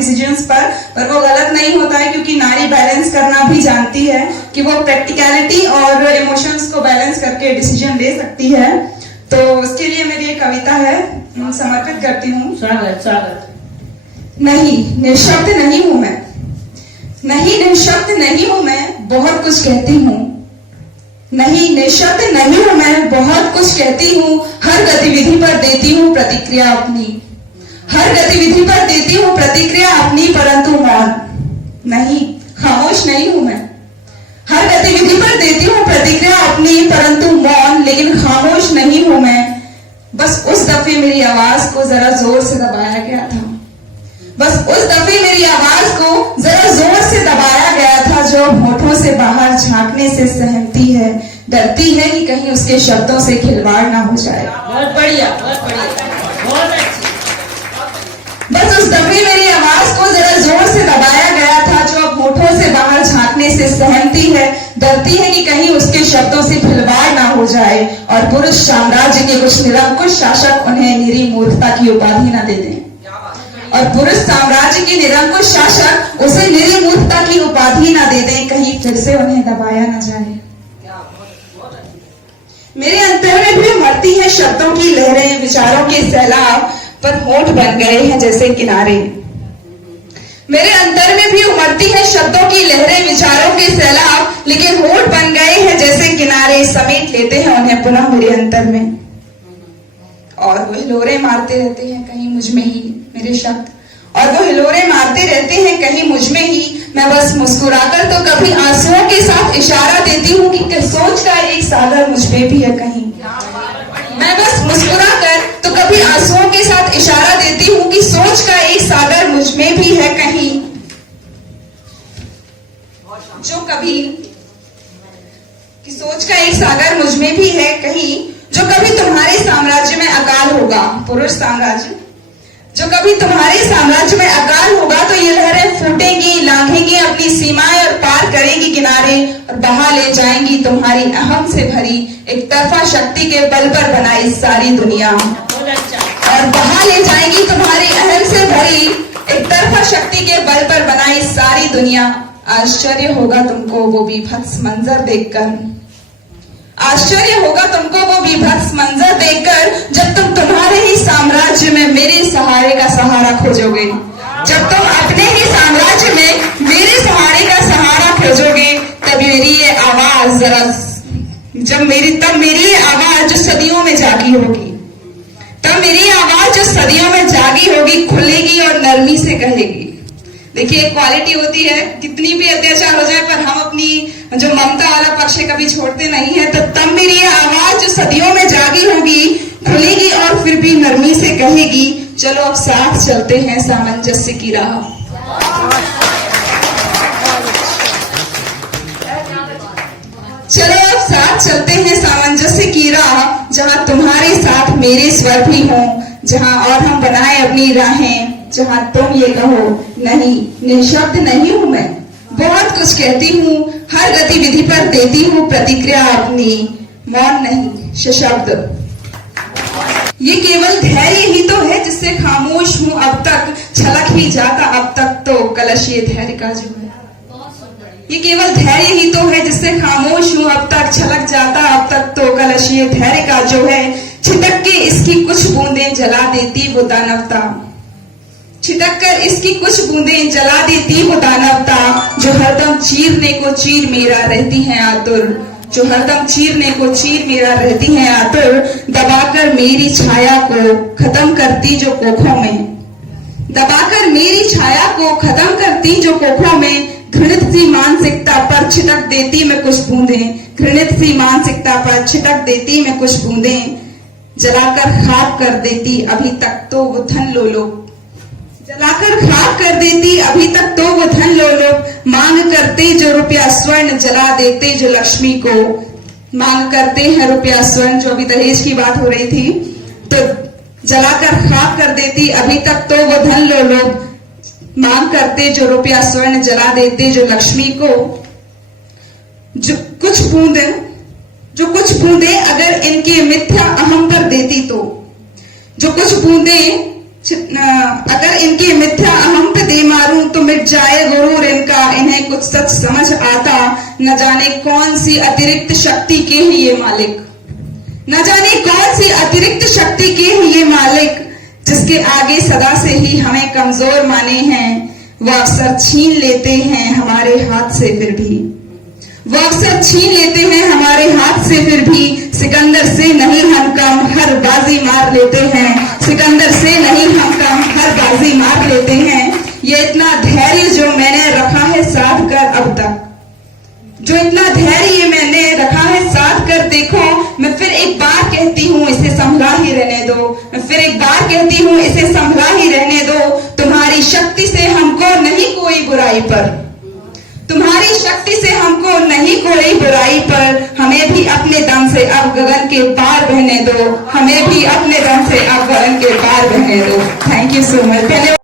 Decisions पर वो गलत नहीं होता है, क्योंकि नारी बैलेंस करना भी जानती है कि वो प्रैक्टिकलिटी और इमोशंस को बैलेंस करके डिसीजन ले सकती है। तो उसके लिए मेरी एक कविता है, समर्पित करती हूँ। नहीं, निःशब्द नहीं हूं मैं, नहीं निःशब्द नहीं हूं मैं, बहुत कुछ कहती हूँ। नहीं निःशब्द नहीं हूं मैं, बहुत कुछ कहती हूँ। हर गतिविधि पर देती हूँ प्रतिक्रिया अपनी, हर गतिविधि पर देती हूँ प्रतिक्रिया अपनी, परंतु मौन नहीं, खामोश नहीं हूं मैं। हर गतिविधि पर देती हूँ प्रतिक्रिया अपनी, परंतु मौन, लेकिन खामोश नहीं हूं मैं। बस उस दफे मेरी आवाज को जरा जोर से दबाया गया था, बस उस दफे मेरी आवाज को जरा जोर से दबाया गया था, जो होठों से बाहर झांकने से सहमती है, डरती है कि कहीं उसके शब्दों से खिलवाड़ ना हो जाए। बहुत बढ़िया, बहुत बढ़िया, बहुत अच्छी। बस उस दफे मेरी आवाज को जरा जोर से दबाया गया था, जो अब होठों से बाहर झांकने से सहमती है, डरती है कि कहीं उसके शब्दों से खिलवाड़ ना हो जाए, और पुरुष साम्राज्य के कुछ निरंकुश शासक उन्हें निरी मूर्खता की उपाधि न दे दें, और पुरुष साम्राज्य के निरंकुश शासक उसे निरी मूर्खता की उपाधि न दे दें, कहीं फिर से उन्हें दबाया न जाए। मेरे अंतर में भी उमड़ती है शब्दों की लहरें, विचारों के सैलाब पर होठ बन गए हैं जैसे किनारे। मेरे अंतर में भी उमड़ती है शब्दों की लहरें, विचारों के सैलाब, लेकिन होठ बन गए हैं जैसे किनारे, समेट लेते हैं उन्हें पुनः मेरे अंतर में, और वो हिलोरे मारते रहते हैं कहीं मुझ में ही मेरे शब्द, और वो हिलोरे मारते रहते हैं कहीं मुझ में ही। मैं बस मुस्कुराकर तो कभी आंसुओं के साथ इशारा देती हूँ कि सोच का एक सागर मुझ में भी है कहीं। मैं बस मुस्कुराकर तो कभी आंसुओं के साथ इशारा देती हूँ कि सोच का एक सागर मुझ में भी है कहीं, जो कभी कि सोच का एक सागर मुझ में भी है कहीं, जो कभी तुम्हारे साम्राज्य में अकाल होगा, पुरुष साम्राज्य, जो कभी तुम्हारे साम्राज्य में अकाल होगा, तो ये लहरें फूटेंगी, लांघेंगी अपनी सीमाएं और पार करेंगी किनारे, और बहा ले जाएंगी तुम्हारी अहम से भरी एक तरफा शक्ति के बल पर बनाई सारी दुनिया, और बहा ले जाएंगी तुम्हारी अहम से भरी एक तरफा शक्ति के बल पर बनाई सारी दुनिया। आश्चर्य होगा तुमको वो बीभत्स मंजर देखकर, आश्चर्य होगा तुमको वो बीभत्स मंजर देखकर, जब तुम तुम्हारे ही साम्राज्य में मेरे सहारे का सहारा खोजोगे, जब तुम अपने ही साम्राज्य में मेरे सहारे का सहारा खोजोगे, तब मेरी ये आवाज जरा तब मेरी ये आवाज जो सदियों में जागी होगी, तब मेरी आवाज जो सदियों में जागी होगी, खुलेगी और नरमी से कहेगी। देखिए, एक क्वालिटी होती है, कितनी भी अत्याचार हो जाए पर हम अपनी जो ममता वाला पक्ष है कभी छोड़ते नहीं है, तो तब मेरी ये आवाज जो सदियों में जागी होगी, खुलेगी और फिर भी नरमी से कहेगी, चलो अब साथ चलते हैं सामंजस्य की राह। चलो अब साथ चलते हैं सामंजस्य की राह, जहां तुम्हारे साथ मेरे स्वर भी हों, जहां और हम बनाए अपनी राहें, जहां तुम ये कहो नहीं, निःशब्द नहीं हूं मैं, बहुत कुछ कहती हूँ, हर गतिविधि पर देती हूँ प्रतिक्रिया अपनी, मौन नहीं, सशब्द। ये केवल धैर्य ही तो है जिससे खामोश हूँ अब तक, छलक ही जाता अब तक तो कलश ये धैर्य का जो है। ये केवल धैर्य ही तो है जिससे खामोश हूँ अब तक, छलक जाता अब तक तो कलश ये धैर्य का जो है। छिटक के इसकी कुछ बूंदें जला देती वो दानवता, छिटक कर इसकी कुछ बूंदें जला देती वो दानवता, जो हरदम चीरने को चीर मेरा रहती है आतुर, जो हरदम चीरने को चीर मेरा रहती है आतुर, दबाकर मेरी छाया को खत्म करती जो कोखों में, दबाकर मेरी छाया को खत्म करती जो कोखों में, घृणित सी मानसिकता पर छिटक देती मैं कुछ बूंदें, घृणित सी मानसिकता पर छिटक देती मैं कुछ बूंदें, जलाकर खाक कर देती अभी तक तो वो धन लोलुप, जलाकर खाक कर देती अभी तक तो वो धन लोलुप, मांग करते जो रुपया स्वर्ण जला देते जो लक्ष्मी को, मांग करते हैं रुपया स्वर्ण, जो अभी दहेज की बात हो रही थी, तो जलाकर खाक कर देती अभी तक तो वो धन लोलुप, मांग करते जो रुपया स्वर्ण जला देते जो लक्ष्मी को, जो कुछ बूंदे अगर इनके मिथ्या अहम पर देती तो, जो कुछ बूंदे अगर इनके मिथ्या अहम पे दे न जाने कौन सी अतिरिक्त शक्ति के हैं ये मालिक, न जाने कौन सी अतिरिक्त शक्ति के हैं ये मालिक, जिसके आगे सदा से ही हमें कमजोर माने हैं। वो अक्सर छीन लेते हैं हमारे हाथ से फिर भी, वो अक्सर छीन लेते हैं हमारे हाथ से फिर भी, सिकंदर से नहीं हम कम हर बाजी मार लेते हैं, सिकंदर से नहीं हम कम हर बाजी मार लेते हैं। ये इतना धैर्य जो मैंने रखा है साध कर अब तक, जो इतना धैर्य मैंने रखा है साध कर देखो, मैं फिर एक बार कहती हूँ इसे संभला ही रहने दो, मैं फिर एक बार कहती हूँ इसे संभला ही रहने दो। तुम्हारी शक्ति से हमको नहीं कोई बुराई पर, तुम्हारी शक्ति से हमको नहीं कोई बुराई पर, हमें भी अपने दम से अब गगन के पार बहने दो, हमें भी अपने दम से अब गगन के पार बहने दो। Thank you so much.